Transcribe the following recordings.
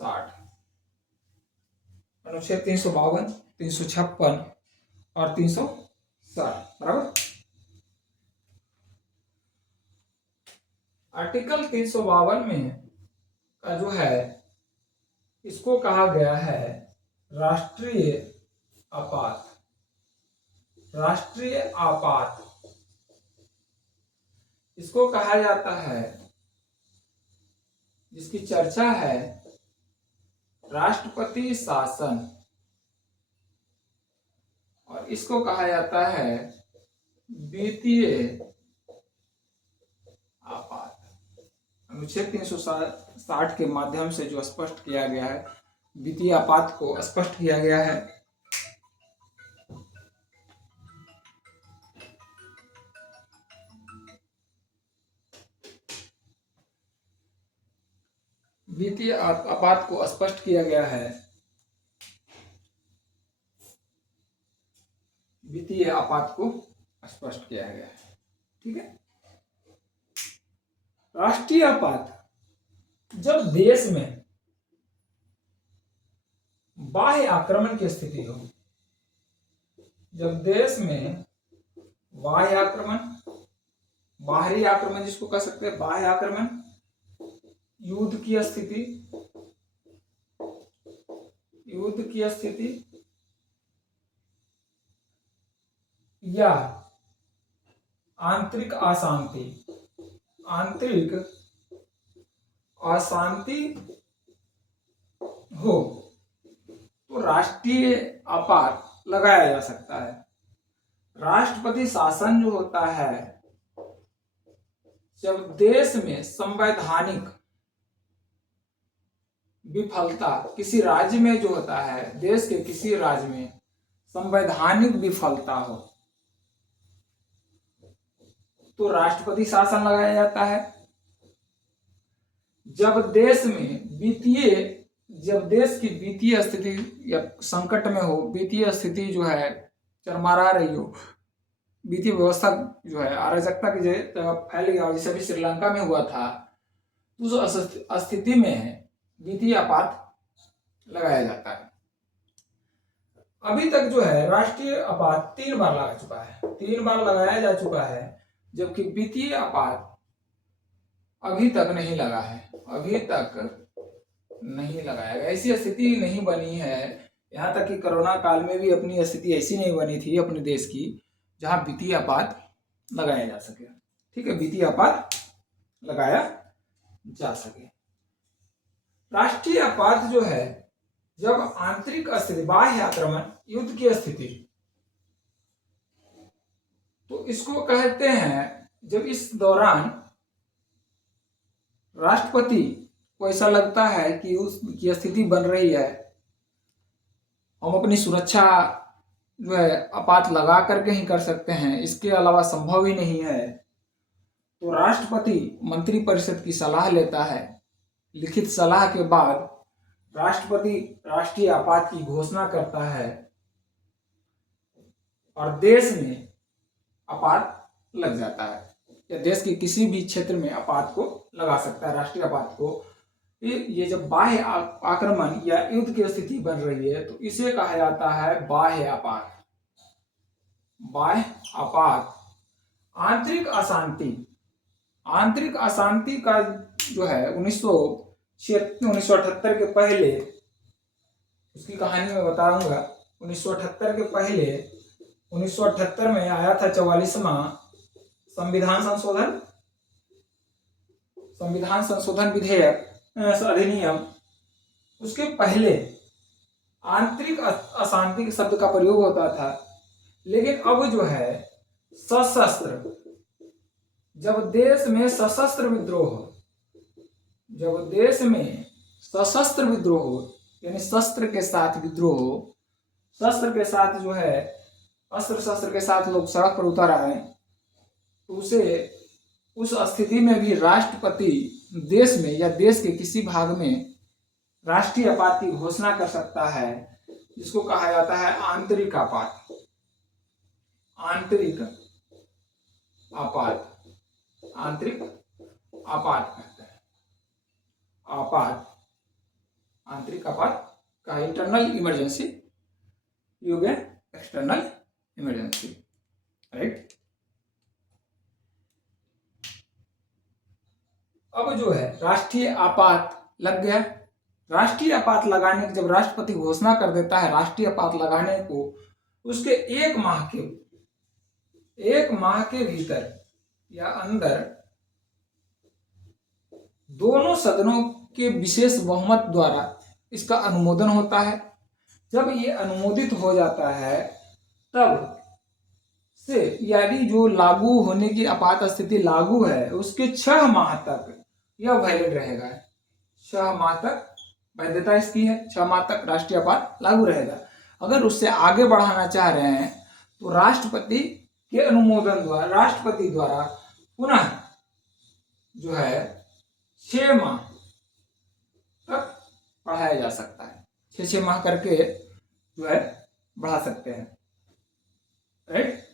60। अनुच्छेद 352, 356 और 360 बराबर। आर्टिकल 352 में का जो है इसको कहा गया है राष्ट्रीय आपात। राष्ट्रीय आपात इसको कहा जाता है जिसकी चर्चा है राष्ट्रपति शासन, और इसको कहा जाता है वित्तीय आपात। अनुच्छेद 360 के माध्यम से जो स्पष्ट किया गया है, वित्तीय आपात को स्पष्ट किया गया है। वित्तीय आपात को स्पष्ट किया गया है। वित्तीय आपात को स्पष्ट किया गया है। ठीक है। राष्ट्रीय आपात जब देश में बाह्य आक्रमण की स्थिति हो, जब देश में बाह्य आक्रमण, बाहरी आक्रमण जिसको कह सकते हैं बाह्य आक्रमण, युद्ध की स्थिति, युद्ध की स्थिति या आंतरिक अशांति, आंतरिक अशांति हो तो राष्ट्रीय आपात लगाया जा सकता है। राष्ट्रपति शासन जो होता है जब देश में संवैधानिक विफलता, किसी राज्य में जो होता है, देश के किसी राज्य में संवैधानिक विफलता हो तो राष्ट्रपति शासन लगाया जाता है। जब देश में वित्तीय, जब देश की वित्तीय स्थिति या संकट में हो, वित्तीय स्थिति जो है चरमरा रही हो, वित्तीय व्यवस्था जो है अराजकता की जगह फैल गया हो, जैसे अभी श्रीलंका में हुआ था, तो उस स्थिति में वित्तीय आपात लगाया जाता है। अभी तक जो है राष्ट्रीय आपात 3 बार लगा चुका है, 3 बार लगाया जा चुका है, जबकि वित्तीय आपात अभी तक नहीं लगा है, अभी तक नहीं लगाया गया। ऐसी स्थिति नहीं बनी है, यहाँ तक कि कोरोना काल में भी अपनी स्थिति ऐसी नहीं बनी थी अपने देश की जहां वित्तीय आपात लगाया जा सके। ठीक है, वित्तीय आपात लगाया जा सके। राष्ट्रीय आपात जो है जब आंतरिक स्थिति, बाह्य आक्रमण, युद्ध की स्थिति, तो इसको कहते हैं जब इस दौरान राष्ट्रपति को ऐसा लगता है कि उसकी स्थिति बन रही है, हम अपनी सुरक्षा जो है आपात लगा करके ही कर सकते हैं, इसके अलावा संभव ही नहीं है, तो राष्ट्रपति मंत्रिपरिषद की सलाह लेता है। लिखित सलाह के बाद राष्ट्रपति राष्ट्रीय आपात की घोषणा करता है और देश में आपात लग जाता है, या देश के किसी भी क्षेत्र में आपात को लगा सकता है, राष्ट्रीय आपात को। ये जब बाह्य आक्रमण या युद्ध की स्थिति बन रही है तो इसे कहा जाता है बाह्य आपात। बाह्य आपात। आंतरिक अशांति, आंतरिक अशांति का जो है 1978 के पहले, उसकी कहानी मैं बताऊंगा। 1978 के पहले 1978 में आया था 44वां संविधान संशोधन विधेयक अधिनियम। उसके पहले आंतरिक अशांति शब्द का प्रयोग होता था, लेकिन अब जो है सशस्त्र, जब देश में सशस्त्र विद्रोह हो, जब देश में सशस्त्र विद्रोह हो, यानी शस्त्र के साथ विद्रोह हो, शस्त्र के साथ जो है अस्त्र शस्त्र के साथ लोग सड़क पर उतर आए, तो उसे उस स्थिति में भी राष्ट्रपति देश में या देश के किसी भाग में राष्ट्रीय आपात की घोषणा कर सकता है, जिसको कहा जाता है आंतरिक आपात। आंतरिक आपात, आंतरिक आपात कहते हैं। आपात, आंतरिक आपात का इंटरनल इमरजेंसी, ये हो गया एक्सटर्नल इमरजेंसी, राइट। अब जो है राष्ट्रीय आपात लग गया। राष्ट्रीय आपात लगाने की जब राष्ट्रपति घोषणा कर देता है राष्ट्रीय आपात लगाने को, उसके एक माह के भीतर या अंदर दोनों सदनों के विशेष बहुमत द्वारा इसका अनुमोदन होता है। जब ये अनुमोदित हो जाता है तब से यानी जो लागू होने की आपात स्थिति लागू है उसके 6 माह तक यह वैलिड रहेगा। 6 माह तक वैधता इसकी है, 6 माह तक राष्ट्रीय आपात लागू रहेगा। अगर उससे आगे बढ़ाना चाह रहे हैं तो राष्ट्रपति के अनुमोदन द्वारा राष्ट्रपति द्वारा पुनः जो है 6 माह तक बढ़ाया जा सकता है। 6 माह करके जो है बढ़ा सकते हैं, राइट।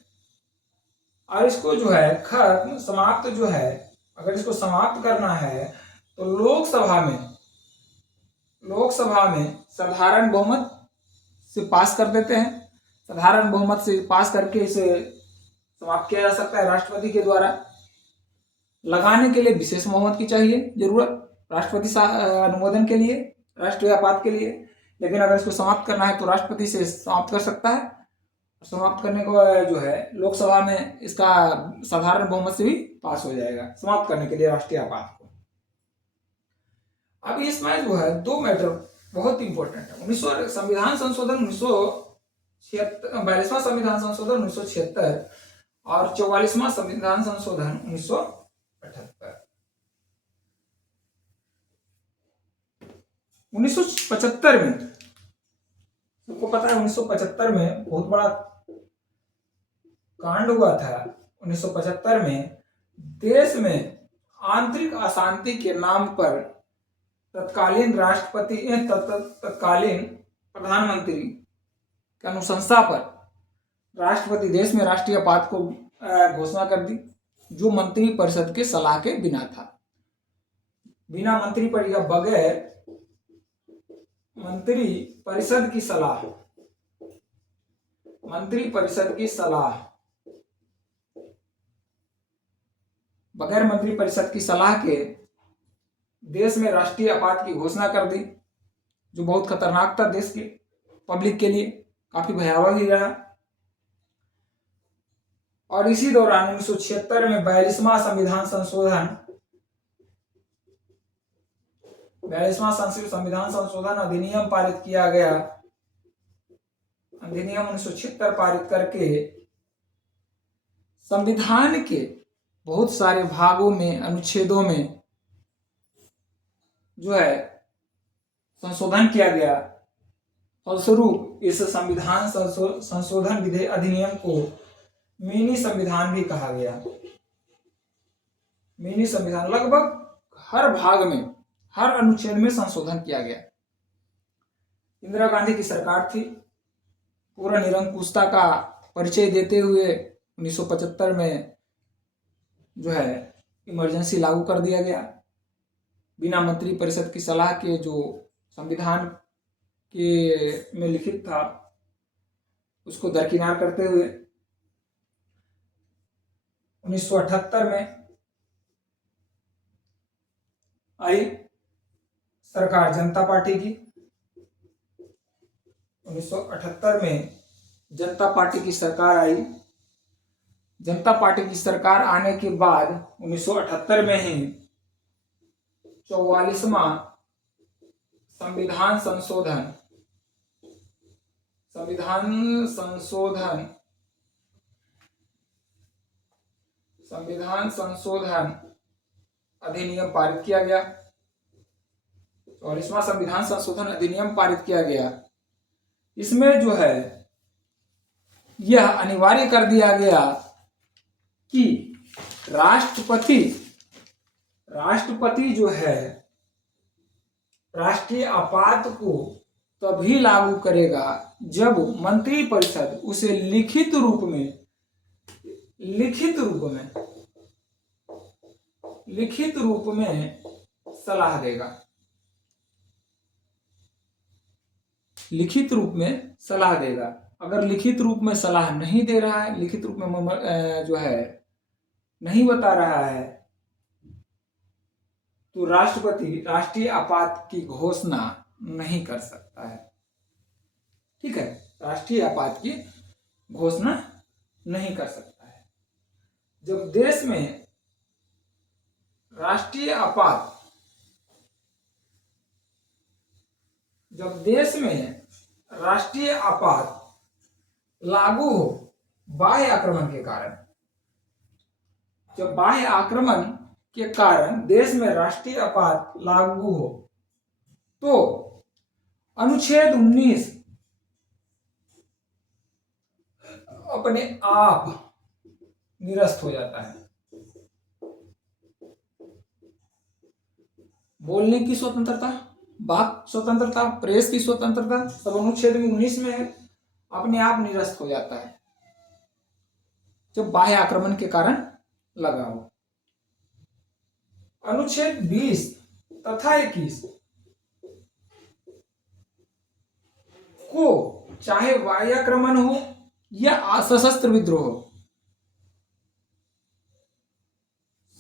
और इसको जो है खत्म समाप्त जो है, अगर इसको समाप्त करना है तो लोकसभा में साधारण बहुमत से पास कर देते हैं। साधारण बहुमत से पास करके इसे समाप्त किया जा सकता है राष्ट्रपति के द्वारा। लगाने के लिए विशेष बहुमत की चाहिए जरूरत राष्ट्रपति अनुमोदन के लिए, राष्ट्रीय आपात के लिए। लेकिन अगर इसको समाप्त करना है तो राष्ट्रपति से समाप्त कर सकता है। समाप्त करने को जो है लोकसभा में इसका साधारण बहुमत से भी पास हो जाएगा समाप्त करने के लिए राष्ट्रीय आपात को। अब इसमें जो है 2 मैटर बहुत इंपॉर्टेंट है। संविधान संशोधन 42वां संविधान संशोधन 1976 और 44वां संविधान संशोधन 1978। 1975 में सबको पता है 1975 में बहुत बड़ा कांड हुआ था। 1975 में देश में आंतरिक अशांति के नाम पर तत्कालीन राष्ट्रपति तत्कालीन प्रधानमंत्री की अनुशंसा पर राष्ट्रपति देश में राष्ट्रीय आपात को घोषणा कर दी, जो मंत्री परिषद के सलाह के बिना था। बिना मंत्री परिषद या बगैर मंत्री परिषद की सलाह बगैर मंत्री परिषद की सलाह के देश में राष्ट्रीय आपात की घोषणा कर दी, जो बहुत खतरनाक था देश के पब्लिक के लिए, काफी भयावह ही रहा। और इसी दौरान 1976 में 42वां संविधान संशोधन अधिनियम पारित किया गया। अधिनियम 1976 पारित करके संविधान के बहुत सारे भागों में, अनुच्छेदों में जो है संशोधन किया गया। फलस्वरूप इस संविधान संशोधन विधेयक अधिनियम को मिनी संविधान भी कहा गया। मिनी संविधान लगभग हर भाग में, हर अनुच्छेद में संशोधन किया गया। इंदिरा गांधी की सरकार थी। पूर्ण निरंकुशता का परिचय देते हुए 1975 में जो है इमरजेंसी लागू कर दिया गया। बिना मंत्री परिषद की सलाह के जो संविधान के में लिखित था उसको दरकिनार करते हुए 1978 में आई सरकार जनता पार्टी की। 1978 में जनता पार्टी की सरकार आई। जनता पार्टी की सरकार आने के बाद 1978 में ही 44वां संविधान संशोधन अधिनियम पारित किया गया। 44वां संविधान संशोधन अधिनियम पारित किया गया। इसमें जो है यह अनिवार्य कर दिया गया कि राष्ट्रपति जो है राष्ट्रीय आपात को तभी लागू करेगा जब मंत्री परिषद उसे लिखित रूप में सलाह देगा। लिखित रूप में सलाह देगा। अगर लिखित रूप में सलाह नहीं दे रहा है, लिखित रूप में जो है नहीं बता रहा है, तो राष्ट्रपति राष्ट्रीय आपात की घोषणा नहीं कर सकता है। ठीक है, राष्ट्रीय आपात की घोषणा नहीं कर सकता है। जब देश में राष्ट्रीय आपात जब देश में राष्ट्रीय आपात लागू हो बाह्य आक्रमण के कारण, जब बाह्य आक्रमण के कारण देश में राष्ट्रीय आपात लागू हो, तो अनुच्छेद 19 अपने आप निरस्त हो जाता है। बोलने की स्वतंत्रता, वाक स्वतंत्रता, प्रेस की स्वतंत्रता सब अनुच्छेद 19 में है, अपने आप निरस्त हो जाता है जब बाह्य आक्रमण के कारण लगा हो। अनुच्छेद 20 तथा 21 को चाहे बाह्य आक्रमण हो या सशस्त्र विद्रोह हो,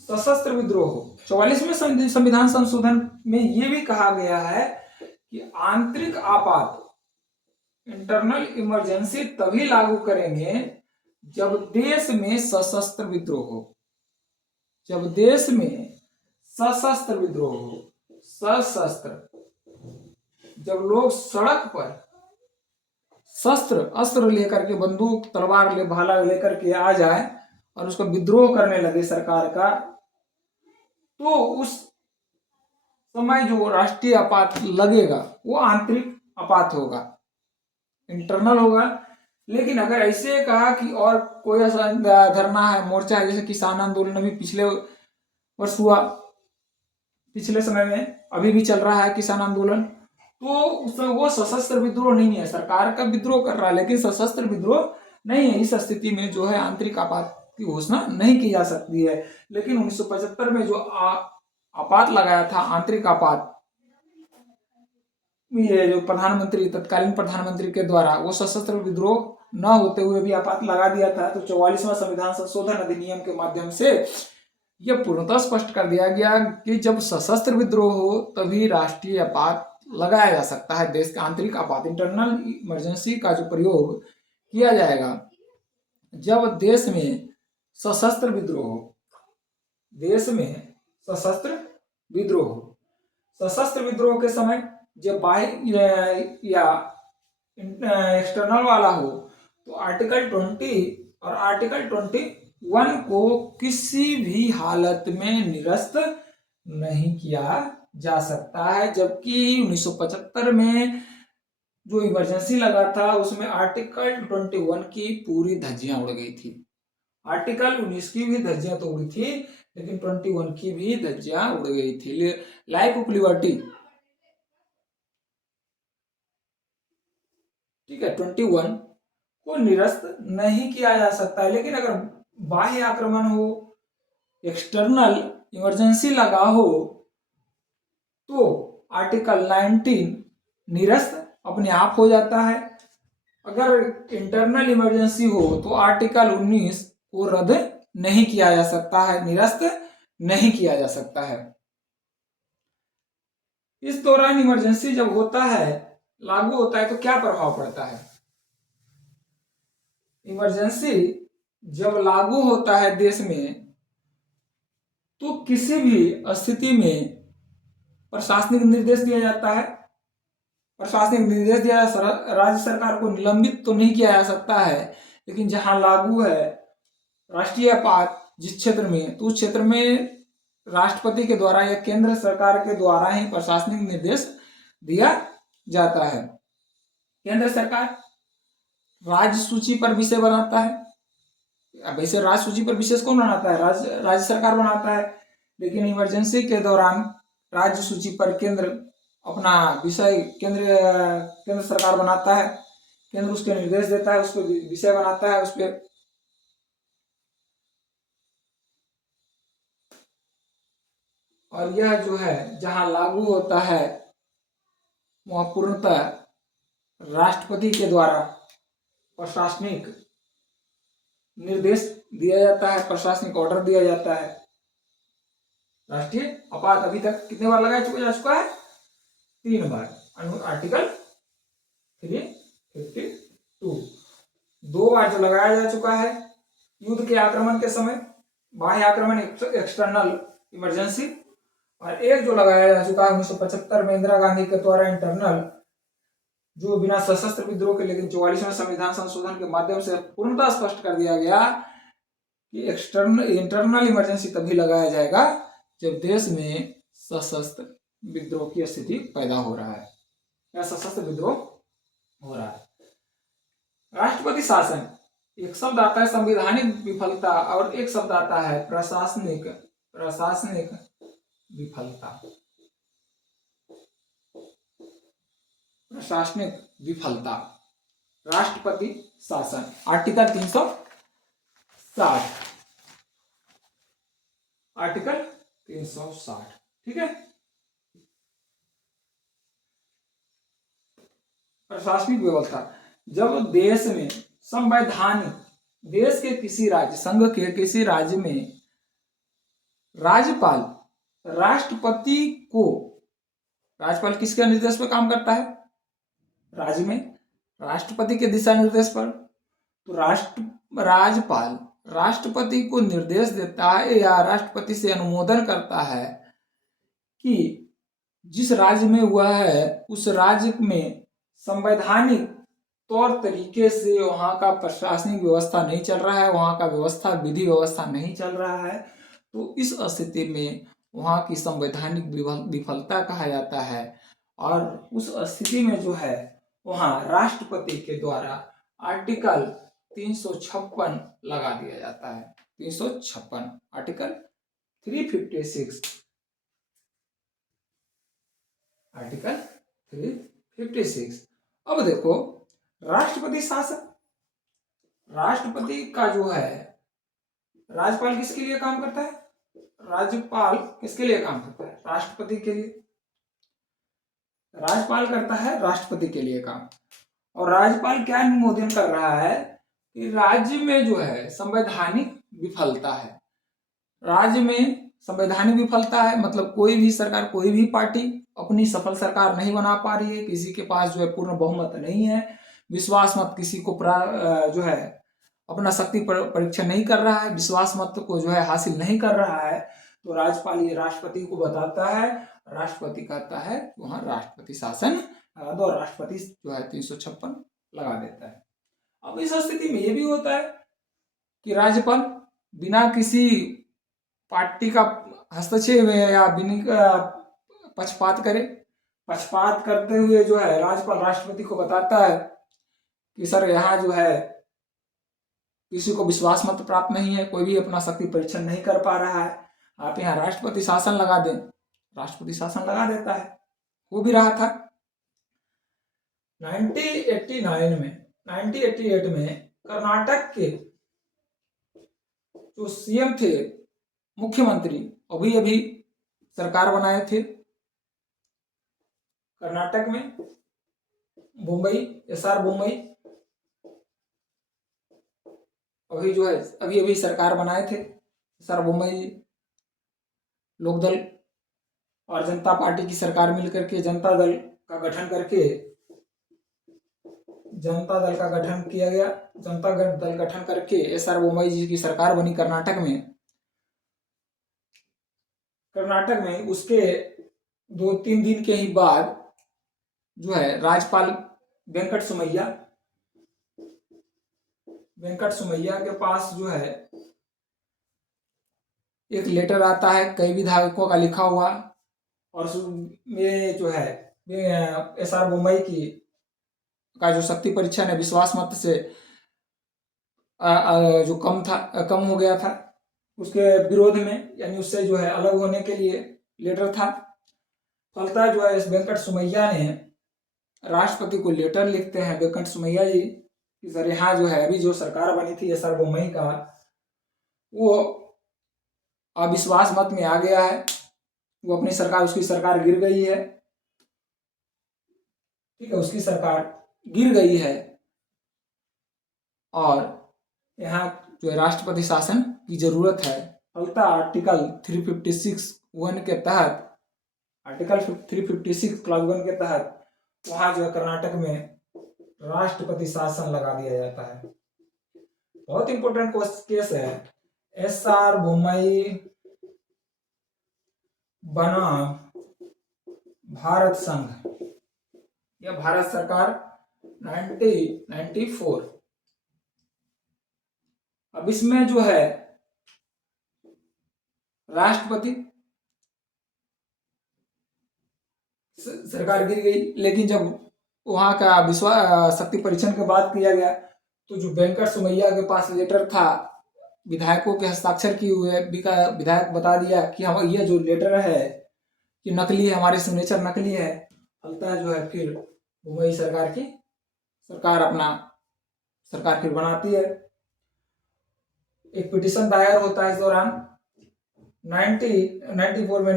सशस्त्र विद्रोह हो, 44वें संविधान संशोधन में यह भी कहा गया है कि आंतरिक आपात, इंटरनल इमरजेंसी तभी लागू करेंगे जब देश में सशस्त्र विद्रोह हो। जब देश में सशस्त्र विद्रोह हो, सशस्त्र, जब लोग सड़क पर शस्त्र अस्त्र लेकर के, बंदूक तलवार ले भाला लेकर के आ जाए और उसका विद्रोह करने लगे सरकार का, तो उस समय जो राष्ट्रीय आपात लगेगा वो आंतरिक आपात होगा, इंटरनल होगा। लेकिन अगर ऐसे कहा कि और कोई ऐसा धरना है, मोर्चा है, जैसे किसान आंदोलन अभी पिछले वर्ष हुआ, पिछले समय में अभी भी चल रहा है किसान आंदोलन, तो उसमें वो सशस्त्र विद्रोह नहीं है, सरकार का विद्रोह कर रहा है लेकिन सशस्त्र विद्रोह नहीं है। इस स्थिति में जो है आंतरिक आपात की घोषणा नहीं की जा सकती है। लेकिन 1975 में जो आपात लगाया था, आंतरिक आपात, ये जो प्रधानमंत्री, तत्कालीन प्रधानमंत्री के द्वारा, वो सशस्त्र विद्रोह न होते हुए भी आपात लगा दिया था। तो 44वां संविधान संशोधन अधिनियम के माध्यम से यह पूर्णतः स्पष्ट कर दिया गया कि जब सशस्त्र विद्रोह हो तभी राष्ट्रीय आपात लगाया जा सकता है। देश का आंतरिक आपात, इंटरनल इमरजेंसी का जो प्रयोग किया जाएगा जब देश में सशस्त्र विद्रोह हो, देश में सशस्त्र विद्रोह हो। सशस्त्र विद्रोह के समय जब बाह्य या एक्सटर्नल वाला हो, तो आर्टिकल 20 और आर्टिकल 21 को किसी भी हालत में निरस्त नहीं किया जा सकता है। जबकि 1975 में जो इमरजेंसी लगा था उसमें आर्टिकल 21 की पूरी धज्जियां उड़ गई थी। आर्टिकल 19 की भी धज्जियां तो उड़ी थी, लेकिन 21 की भी धज्जियां उड़ गई थी। लाइफ ऑफ लिबर्टी, ठीक है, 21 को निरस्त नहीं किया जा सकता है। लेकिन अगर बाह्य आक्रमण हो, एक्सटर्नल इमरजेंसी लगा हो, तो आर्टिकल 19 निरस्त अपने आप हो जाता है। अगर इंटरनल इमरजेंसी हो तो आर्टिकल 19 को रद्द नहीं किया जा सकता है, निरस्त नहीं किया जा सकता है। इस दौरान इमरजेंसी जब होता है, लागू होता है, तो क्या प्रभाव पड़ता है? इमरजेंसी जब लागू होता है देश में, तो किसी भी स्थिति में प्रशासनिक निर्देश दिया जाता है। प्रशासनिक निर्देश दिया, राज्य सरकार को निलंबित तो नहीं किया जा सकता है, लेकिन जहां लागू है राष्ट्रीय आपात जिस क्षेत्र में, तो उस क्षेत्र में राष्ट्रपति के द्वारा या केंद्र सरकार के द्वारा ही प्रशासनिक निर्देश दिया जाता है। केंद्र सरकार राज्य सूची पर विषय बनाता है। अब ऐसे राज्य सूची पर विशेष कौन बनाता है? राज्य सरकार बनाता है। लेकिन इमरजेंसी के दौरान राज्य सूची पर केंद्र अपना विषय, केंद्र सरकार बनाता है, केंद्र उसके निर्देश देता है, उस पर विषय बनाता है, उस पर और यह जो है जहां लागू होता है वहां पूर्णतः राष्ट्रपति के द्वारा प्रशासनिक निर्देश दिया जाता है, प्रशासनिक ऑर्डर दिया जाता है। राष्ट्रीय आपात अभी तक कितने बार लगाया जा चुका है? 3 बार। आर्टिकल 352 2 बार जो लगाया जा चुका है युद्ध के आक्रमण के समय, बाह्य आक्रमण एक्सटर्नल इमरजेंसी, और एक जो लगाया जा चुका है 1975 में इंदिरा गांधी के द्वारा इंटरनल, जो बिना सशस्त्र विद्रोह के, लेकिन 44वें संविधान संशोधन के माध्यम से पूर्णतः स्पष्ट कर दिया गया कि इंटरनल इमरजेंसी तभी लगाया जाएगा जब देश में सशस्त्र विद्रोह की स्थिति पैदा हो रहा है या सशस्त्र विद्रोह हो रहा है। राष्ट्रपति शासन, एक शब्द आता है संवैधानिक विफलता और एक शब्द आता है प्रशासनिक विफलता। प्रशासनिक विफलता, राष्ट्रपति शासन, आर्टिकल 360, आर्टिकल 360, ठीक है। प्रशासनिक व्यवस्था, जब देश में संवैधानिक, देश के किसी राज्य, संघ के किसी राज्य में राज्यपाल राष्ट्रपति को, राज्यपाल किसके निर्देश पर काम करता है? राज्य में राष्ट्रपति के दिशा निर्देश पर। तो राज्यपाल राष्ट्रपति को निर्देश देता है या राष्ट्रपति से अनुमोदन करता है कि जिस राज्य में हुआ है उस राज्य में संवैधानिक तौर तरीके से वहां का प्रशासनिक व्यवस्था नहीं चल रहा है, वहां का व्यवस्था विधि व्यवस्था नहीं चल रहा है, तो इस स्थिति में वहां की संवैधानिक विफलता कहा जाता है। और उस स्थिति में जो है वहां राष्ट्रपति के द्वारा आर्टिकल 356 लगा दिया जाता है। 356, आर्टिकल 356, आर्टिकल 356। अब देखो राष्ट्रपति शासन, राष्ट्रपति का जो है, राज्यपाल किसके लिए काम करता है? राज्यपाल किसके लिए काम करता है? राष्ट्रपति के लिए। राज्यपाल करता है राष्ट्रपति के लिए काम। और राज्यपाल क्या अनुमोदन कर रहा है कि राज्य में जो है संवैधानिक विफलता है, राज्य में संवैधानिक विफलता है, मतलब कोई भी सरकार, कोई भी पार्टी अपनी सफल सरकार नहीं बना पा रही है, किसी के पास जो है पूर्ण बहुमत नहीं है, विश्वास मत किसी को जो है अपना शक्ति परीक्षण नहीं कर रहा है, विश्वास मत को जो है हासिल नहीं कर रहा है, तो राज्यपाल ये राष्ट्रपति को बताता है, राष्ट्रपति कहता है वहां राष्ट्रपति शासन और राष्ट्रपति जो है 356 लगा देता है। अब इस स्थिति में ये भी होता है कि राज्यपाल बिना किसी पार्टी का हस्तक्षेप या बिना पक्षपात करे, पक्षपात करते हुए जो है राज्यपाल राष्ट्रपति को बताता है कि सर यहाँ जो है किसी को विश्वास मत प्राप्त नहीं है, कोई भी अपना शक्ति परीक्षण नहीं कर पा रहा है, आप यहाँ राष्ट्रपति शासन लगा दें। राष्ट्रपति शासन लगा देता है। हो भी रहा था 1988 में कर्नाटक के जो सीएम थे, मुख्यमंत्री, अभी सरकार बनाए थे कर्नाटक में, मुंबई, एसआर मुंबई, अभी जो है अभी सरकार बनाए थे एसआर मुंबई, लोकदल और जनता पार्टी की सरकार मिलकर के जनता दल का गठन किया गया। जनता दल गठन करके एसआर मुंबई जी की सरकार बनी कर्नाटक में। उसके 2-3 दिन के ही बाद जो है राज्यपाल वेंकट सुमैया के पास जो है एक लेटर आता है कई विधायकों का लिखा हुआ, और उसमें जो है एसआर मुंबई की का जो शक्ति परीक्षण है विश्वास मत से जो कम हो गया था, उसके विरोध में, यानी उससे जो है अलग होने के लिए लेटर था। फलतः जो है इस वेंकट सुमैया ने राष्ट्रपति को लेटर लिखते हैं, वेंकट सुमैया जी कि सर यहाँ जो है अभी जो सरकार बनी थी एसआर मुंबई का, वो अविश्वास मत में आ गया है, वो अपनी सरकार, उसकी सरकार गिर गई है, ठीक है, उसकी सरकार गिर गई है और यहाँ जो है राष्ट्रपति शासन की जरूरत है। फलता आर्टिकल 356(1) के तहत, आर्टिकल 356 क्लॉज 1 के तहत वहां जो है कर्नाटक में राष्ट्रपति शासन लगा दिया जाता है। बहुत इंपॉर्टेंट केस है। SR बोम्मई बनाम भारत संघ या भारत सरकार 1994। अब इसमें जो है राष्ट्रपति सरकार गिर गई, लेकिन जब वहां का विश्वास शक्ति परीक्षण के बाद किया गया तो जो वेंकट सुमैया के पास लेटर था विधायकों के हस्ताक्षर किए हुए, विधायक बता दिया कि हम ये जो लेटर है कि नकली है, हमारे सिग्नेचर नकली है। फलता जो है फिर मुंबई सरकार अपना सरकार फिर बनाती है। एक पिटीशन दायर होता है इस दौरान। 1994 में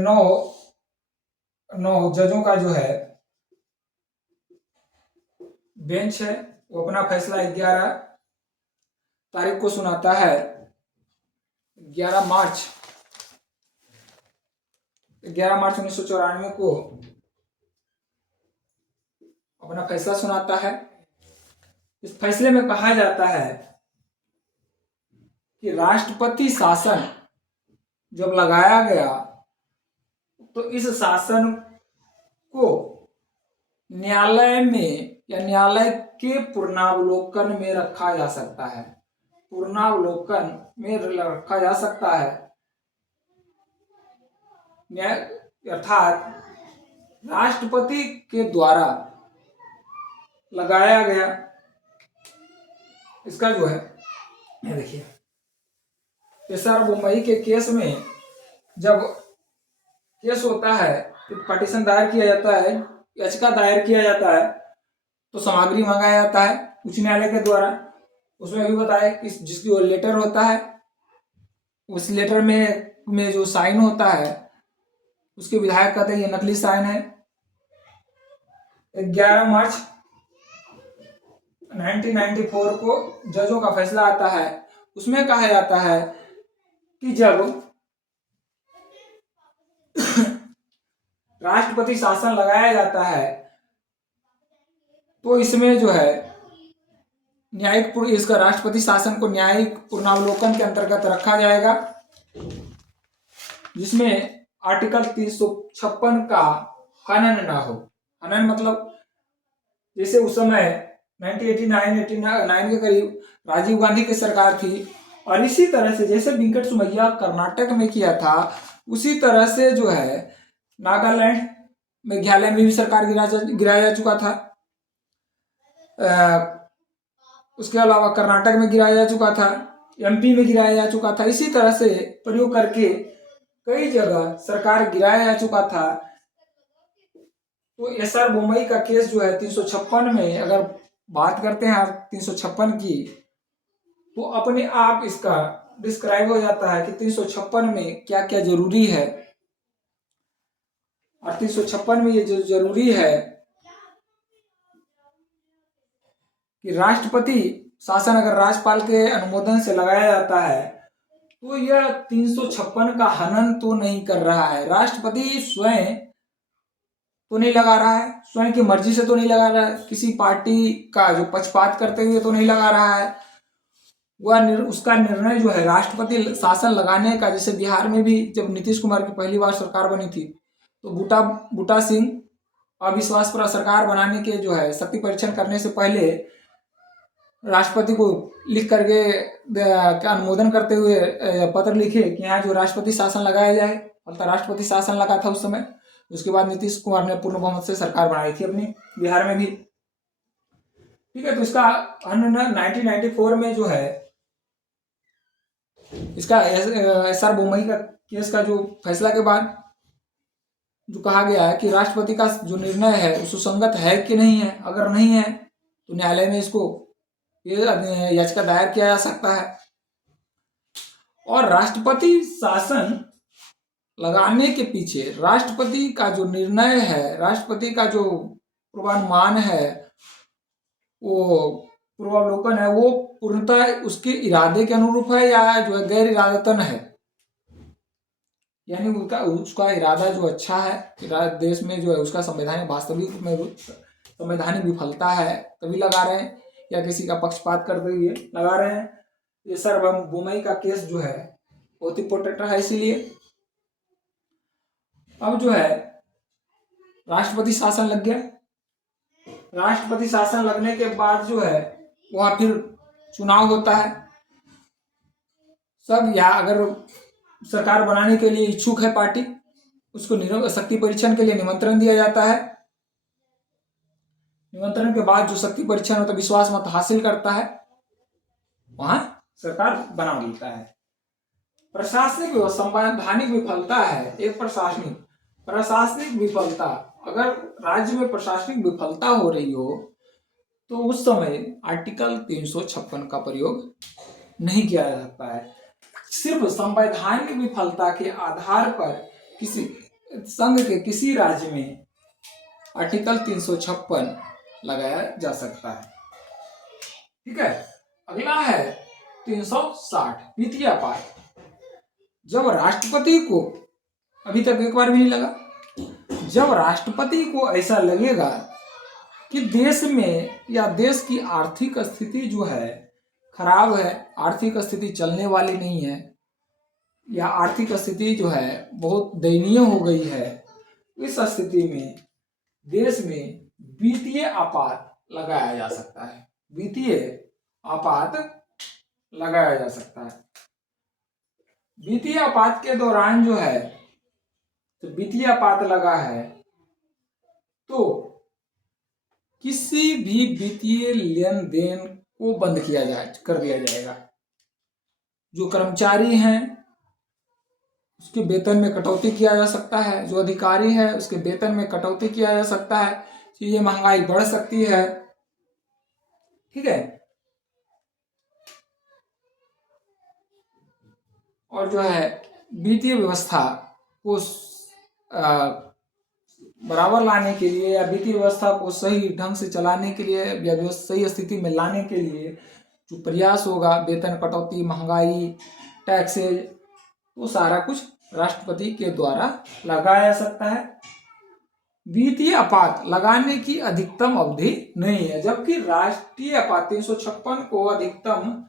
9 जजों का जो है बेंच है, वो अपना फैसला 11 तारीख को सुनाता है। 11 मार्च 1994 को अपना फैसला सुनाता है। इस फैसले में कहा जाता है कि राष्ट्रपति शासन जब लगाया गया तो इस शासन को न्यायालय में या न्यायालय के पूर्णावलोकन में रखा जा सकता है। पूर्णावलोकन में रखा जा सकता है, अर्थात राष्ट्रपति के द्वारा लगाया गया। इसका जो है देखिए, SR बोम्मई के केस में जब केस होता है तो पटिशन दायर किया जाता है, याचिका दायर किया जाता है, तो सामग्री मंगाया जाता है उच्च न्यायालय के द्वारा। उसमें भी बताया कि जिसकी वो लेटर होता है, उस लेटर में जो साइन होता है उसके विधायक कहते हैं ये नकली साइन है। 11 मार्च 1994 को जजों का फैसला आता है। उसमें कहा जाता है कि जब राष्ट्रपति शासन लगाया जाता है तो इसमें जो है इसका राष्ट्रपति शासन को न्यायिक पूर्णावलोकन के अंतर्गत रखा जाएगा, जिसमें आर्टिकल 356 का हनन ना हो। हनन मतलब जैसे उस समय 1989 के करीब राजीव गांधी की सरकार थी, और इसी तरह से जैसे वेंकट सुमैया कर्नाटक में किया था, उसी तरह से जो है नागालैंड मेघालय में भी सरकार गिराया जा चुका था। उसके अलावा कर्नाटक में गिराया जा चुका था, MP में गिराया जा चुका था। इसी तरह से प्रयोग करके कई जगह सरकार गिराया जा चुका था। तो SR बोम्मई का केस जो है 356 में अगर बात करते हैं 356 की, तो अपने आप इसका डिस्क्राइब हो जाता है कि 356 में क्या क्या जरूरी है। और 356 में ये जो जरूरी है कि राष्ट्रपति शासन अगर राज्यपाल के अनुमोदन से लगाया जाता है तो यह 356 का हनन तो नहीं कर रहा है। राष्ट्रपति स्वयं तो नहीं लगा रहा है, स्वयं की मर्जी से तो नहीं लगा रहा है, किसी पार्टी का जो पक्षपात करते हुए तो नहीं लगा रहा है। वह उसका निर्णय जो है राष्ट्रपति शासन लगाने का, जैसे बिहार में भी जब नीतीश कुमार की पहली बार सरकार बनी थी तो बूटा सिंह अविश्वास पर सरकार बनाने के जो है शक्ति परीक्षण करने से पहले राष्ट्रपति को लिख करके अनुमोदन करते हुए पत्र लिखे कि यहाँ जो राष्ट्रपति शासन लगाया जाए। अर्थात राष्ट्रपति शासन लगा था उस समय। उसके बाद नीतीश कुमार ने पूर्ण बहुमत से सरकार बनाई थी अपनी बिहार में भी। ठीक है, तो इसका 1994 में जो है इसका SR बोम्मई का केस का जो फैसला के बाद जो कहा गया है कि राष्ट्रपति का जो निर्णय है सुसंगत है कि नहीं है। अगर नहीं है तो न्यायालय में इसको याचिका दायर किया जा सकता है। और राष्ट्रपति शासन लगाने के पीछे राष्ट्रपति का जो निर्णय है, राष्ट्रपति का जो पूर्वानुमान है, वो पूर्वावलोकन है वो पूर्णतः उसके इरादे के अनुरूप है या जो है गैर इरादतन है, यानी उनका उसका इरादा जो अच्छा है, देश में जो है उसका संवैधानिक वास्तविक रूप में संवैधानिक विफलता है तभी लगा रहे हैं, या किसी का पक्षपात करते हुए लगा रहे हैं। ये सार्वभौमिक का केस जो है बहुत इंपॉर्टेंट है। इसीलिए अब जो है राष्ट्रपति शासन लग गया। राष्ट्रपति शासन लगने के बाद जो है वहां फिर चुनाव होता है। सब या अगर सरकार बनाने के लिए इच्छुक है पार्टी, उसको शक्ति परीक्षण के लिए निमंत्रण दिया जाता है। निमंत्रण के बाद जो शक्ति परीक्षण होता है, विश्वास मत हासिल करता है, वहां सरकार बना देता है। प्रशासनिक संवैधानिक विफलता है एक प्रशासनिक विफलता। अगर राज्य में प्रशासनिक विफलता हो रही हो तो उस समय आर्टिकल 356 का प्रयोग नहीं किया जा सकता है। सिर्फ संवैधानिक विफलता के आधार पर किसी संघ के किसी राज्य में आर्टिकल 356 लगाया जा सकता है। ठीक है, अगला है 360 वित्तीय आपात। जब राष्ट्रपति को, अभी तक एक बार भी नहीं लगा, जब राष्ट्रपति को ऐसा लगेगा कि देश में या देश की आर्थिक स्थिति जो है खराब है, आर्थिक स्थिति चलने वाली नहीं है, या आर्थिक स्थिति जो है बहुत दयनीय हो गई है, इस स्थिति में देश में वित्तीय आपात लगाया जा सकता है। वित्तीय आपात लगाया जा सकता है। वित्तीय आपात के दौरान जो है, तो वित्तीय आपात लगा है तो किसी भी वित्तीय लेन देन को बंद कर दिया जाएगा। जो कर्मचारी हैं उसके वेतन में कटौती किया जा सकता है, जो अधिकारी है उसके वेतन में कटौती किया जा सकता है, चीजें महंगाई बढ़ सकती है। ठीक है, और जो है वित्तीय व्यवस्था को बराबर लाने के लिए या वित्तीय व्यवस्था को सही ढंग से चलाने के लिए या सही स्थिति में लाने के लिए जो प्रयास होगा, वेतन कटौती, महंगाई, टैक्सेज, वो सारा कुछ राष्ट्रपति के द्वारा लगाया जा सकता है। वित्तीय आपात लगाने की अधिकतम अवधि नहीं है, जबकि राष्ट्रीय आपात 356 को अधिकतम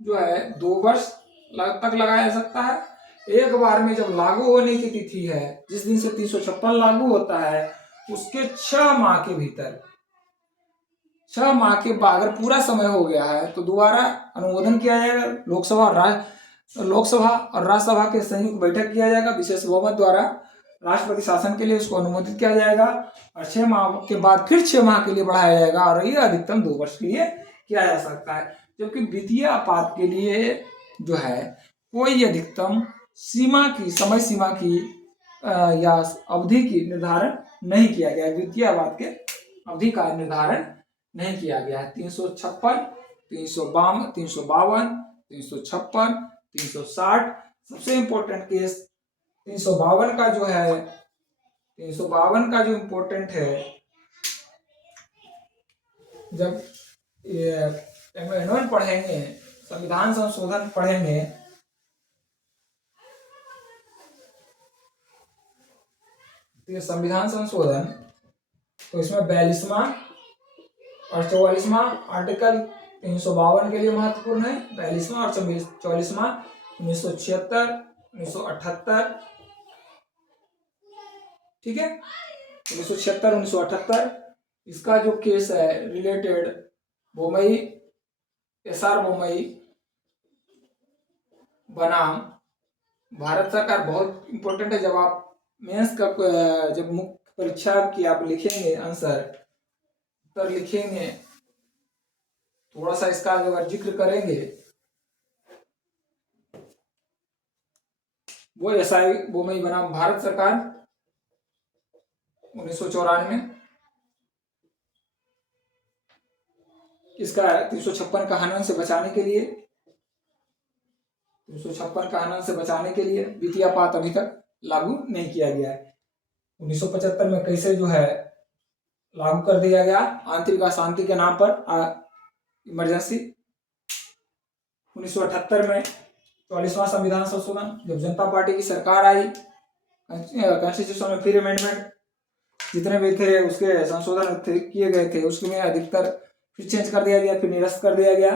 जो है 2 वर्ष तक लगाया जा सकता है। एक बार में जब लागू होने की तिथि है, जिस दिन से 356 लागू होता है, उसके 6 माह के भीतर, 6 माह के बाद अगर पूरा समय हो गया है तो दोबारा अनुमोदन किया जाएगा। लोकसभा और राज्यसभा के संयुक्त बैठक किया जाएगा, विशेष बहुमत द्वारा राष्ट्रपति शासन के लिए उसको अनुमोदित किया जाएगा, और 6 माह के बाद फिर 6 माह के लिए बढ़ाया जाएगा, और ये अधिकतम 2 वर्ष के लिए किया जा सकता है। जबकि वित्तीय आपात के लिए जो है कोई अधिकतम समय सीमा की या अवधि की निर्धारण नहीं किया गया। वित्तीय आपात के अवधि का निर्धारण नहीं किया गया है। 356, 352, 352, 356, 360, सबसे इंपॉर्टेंट केस 352 का जो है, 352 का जो इंपॉर्टेंट है, जब एमेंडमेंट पढ़ेंगे, संविधान संशोधन पढ़ेंगे, तो संविधान संशोधन तो इसमें 42वां और 44वां आर्टिकल 352 के लिए महत्वपूर्ण है। 42वां और 44वां 1976, 1978, ठीक है, 1976, 1978, इसका जो केस है रिलेटेड बोमई, एसआर बोमई बनाम भारत सरकार, बहुत इंपॉर्टेंट है। जब आप मेंस का जब मुख्य परीक्षा की आप लिखेंगे आंसर, उत्तर लिखेंगे, थोड़ा सा इसका अगर जिक्र करेंगे, वो एसआई बोमई बनाम भारत सरकार 1994, इसका 356 का हनन से बचाने के लिए, 356 का हनन से बचाने के लिए वित्तीय आपात अभी तक लागू नहीं किया गया है। 1975 में कैसे जो है लागू कर दिया गया आंतरिक अशांति के नाम पर इमरजेंसी। 1978 में 44वां संविधान संशोधन, जब जनता पार्टी की सरकार आई, कॉन्स्टिट्यूशन में फिर अमेंडमेंट जितने भी थे उसके संशोधन किए गए थे, उसमें अधिकतर फिर चेंज कर दिया गया, फिर निरस्त कर दिया गया।